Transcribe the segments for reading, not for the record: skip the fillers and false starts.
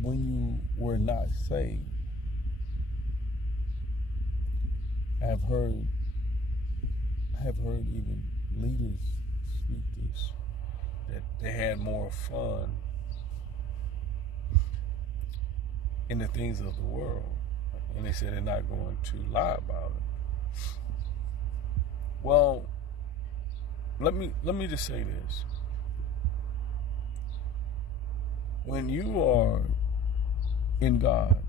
when you were not saved, I've heard even leaders speak this, that they had more fun in the things of the world, and they said they're not going to lie about it. Well, let me just say this. When you are in God,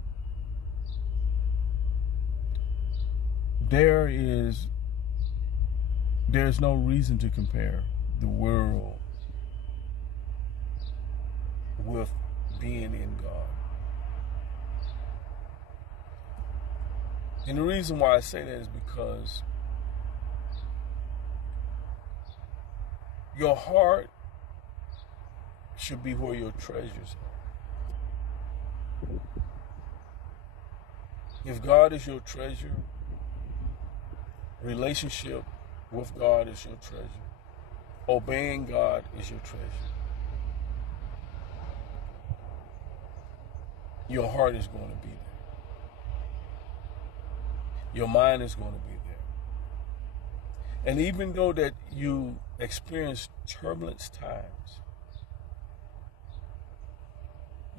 there's no reason to compare the world with being in God. And the reason why I say that is because your heart should be where your treasures are. If God is your treasure, relationship with God is your treasure. Obeying God is your treasure. Your heart is going to be there. Your mind is going to be there. And even though that you experience turbulence times,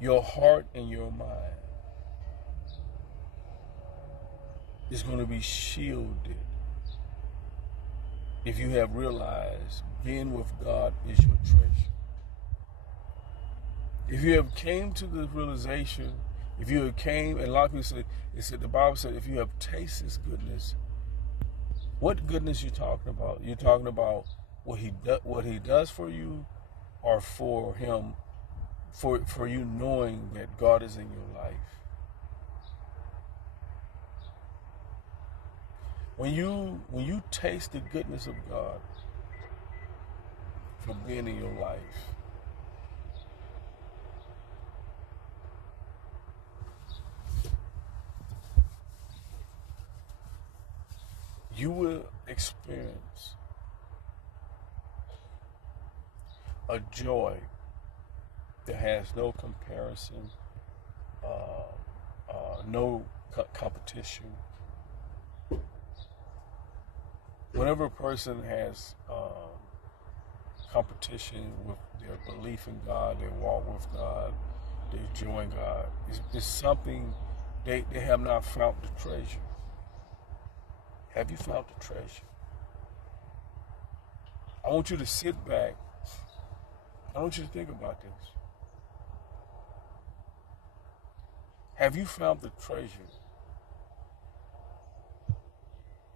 your heart and your mind is going to be shielded if you have realized being with God is your treasure. If you have came to the realization, if you have came, and a lot of people say, the Bible said, if you have tasted His goodness, what goodness you talking about? You're talking about what He does for you, or for Him, for you knowing that God is in your life. When you taste the goodness of God from being in your life, you will experience a joy that has no comparison, no competition. Whenever a person has competition with their belief in God, their walk with God, their joy in God, it's something they have not found the treasure. Have you found the treasure? I want you to sit back. I want you to think about this. Have you found the treasure?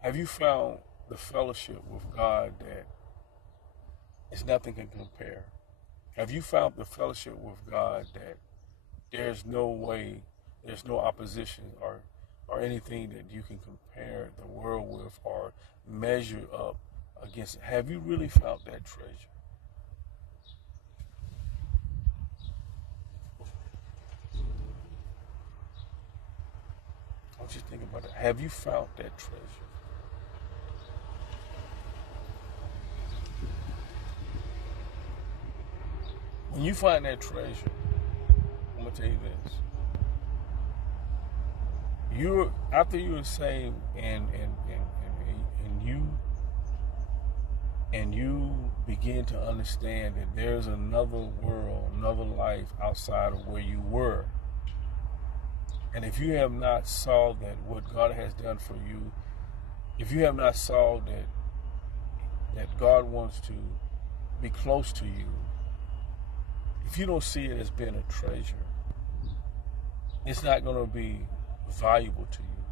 Have you found the fellowship with God that is nothing can compare? Have you found the fellowship with God that there's no way, there's no opposition or anything that you can compare the world with or measure up against it? Have you really found that treasure? I want you to think about it. Have you found that treasure? When you find that treasure, I'm gonna tell you this. After you are saved and you begin to understand that there's another world, another life outside of where you were. And if you have not saw that what God has done for you, if you have not saw that God wants to be close to you, if you don't see it as being a treasure, it's not going to be valuable to you.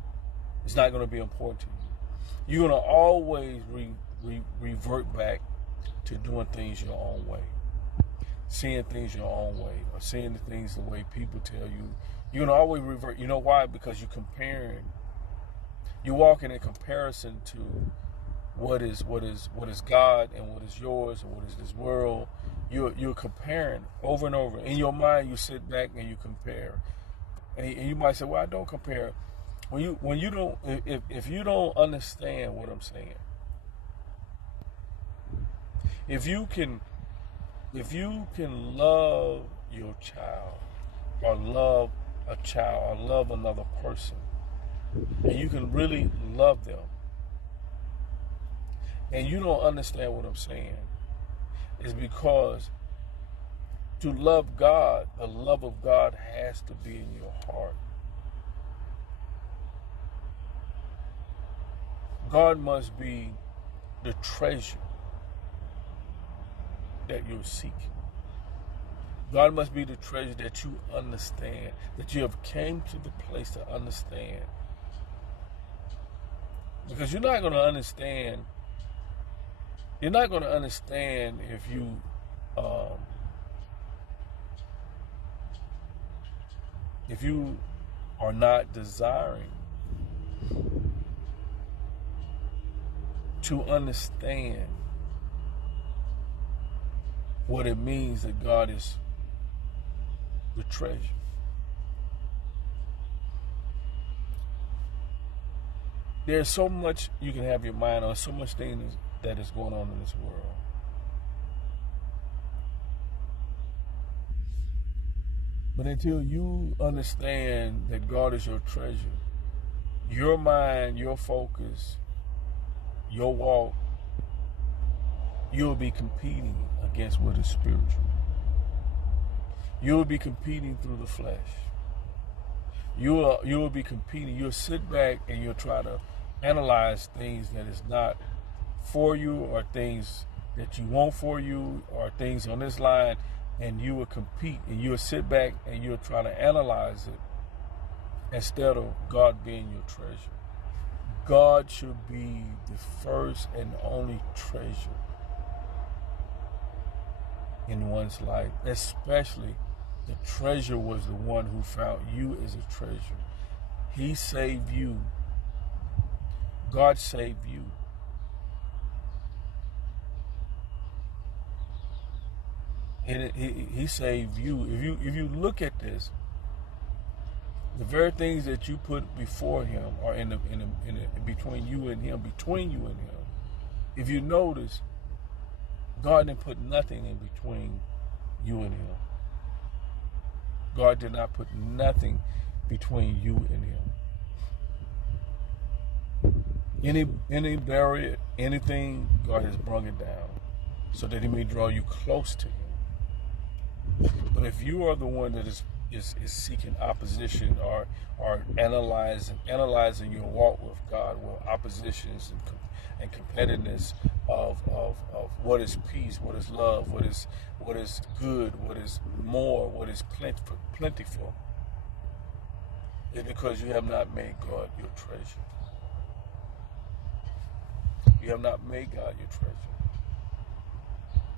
It's not going to be important to you. You're going to always revert back to doing things your own way, seeing things your own way, or seeing the things the way people tell you. You're going to always revert. You know why? Because you're comparing. You're walking in comparison to what is God and what is yours and what is this world. You're comparing over and over. In your mind, you sit back and you compare. And you might say, "Well, I don't compare." When you don't, if you don't understand what I'm saying, if you can If you can love your child, or love a child, or love another person, and you can really love them, and you don't understand what I'm saying, it's because to love God, the love of God has to be in your heart. God must be the treasure that you're seeking. God must be the treasure that you understand, that you have came to the place to understand. Because you're not going to understand if you are not desiring to understand what it means that God is the treasure. There's so much you can have your mind on, so much things that is going on in this world. But until you understand that God is your treasure, your mind, your focus, your walk, you'll be competing against what is spiritual. You'll be competing through the flesh. You'll be competing. You'll sit back and you'll try to analyze things that is not for you, or things that you want for you, or things on this line, and you will compete, and you'll sit back and you'll try to analyze it instead of God being your treasure. God should be the first and only treasure in one's life, especially the treasure was the one who found you as a treasure. He saved you. God saved you. And he saved you. If you look at this, the very things that you put before him are in between you and him, between you and him. If you notice, God didn't put nothing in between you and him. God did not put nothing between you and him. Any barrier, anything, God has brought it down so that he may draw you close to him. But if you are the one that is seeking opposition, or analyzing your walk with God, with oppositions and competitiveness of what is peace, what is love, what is good, what is more, what is plentiful, it's because you have not made God your treasure. You have not made God your treasure.